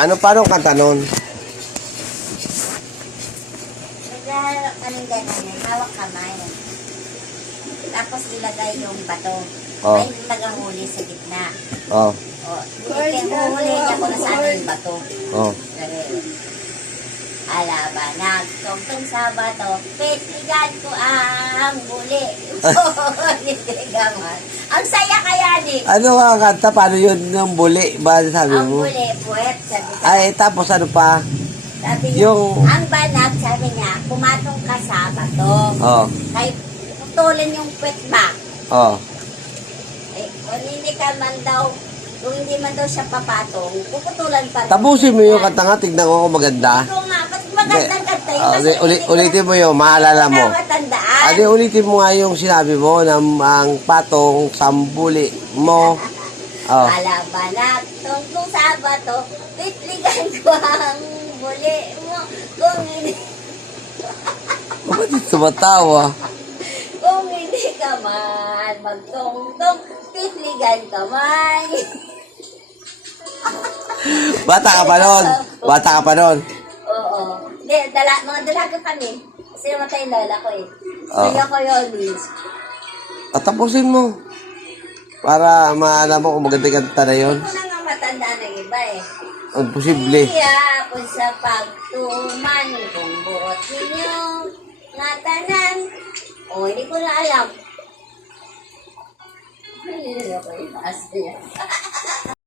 Ano, ang kanta nun? Naglalaro kaming ganun, eh, hawak kamay. Tapos ilagay yung bato. Oh. Ay, tagahuli sa gitna. Oh, O, huhuli niya kung nasaan yung bato. oh. Alaba, nagtungtong sa bato, petligan ko ang buli. Hindi gaman. Ang saya kaya di. Ano ang kanta? Paano yun yung buli? Ba sabi Ang mo? buli, puwet, sabi ko. Ay, tapos ano pa? Sabi niya, yung- ang banat, sabi niya, pumatong ka sa bato. Oh, Kay putulin yung puwet ba? oh. Eh, kung hindi ka man daw, kung hindi man daw siya papatong, puputulan pa rin. Tapusin mo yung kanta nga, tignan ko kung maganda. Ito nga, magandang kanta ko ulitin mo yun, maalala mo. na Adi, ulitin mo nga yung sinabi mo na ang patong sambuli mo. Oh. Alabanak, tungkong sa bato, titligan ko ang buli mo. Kung hindi, Bakit tumatawa? kung hindi ka man magtungtong, titligan ka man. Bata ka pa nun. Bata ka pa nun. Oo. Hindi, dala, mga dalaga kami. Kasi namatay lola ko eh. Oo. Kaya ko yun, Luis. At tapusin mo. Para maala mo kung maganda yung kanta na yun. Hindi ko na nga matanda ng iba eh. Ang posible. Iya po sa pagtuman kung buot ninyo nga tanan. O, hindi ko na alam. Hindi ko taas niya.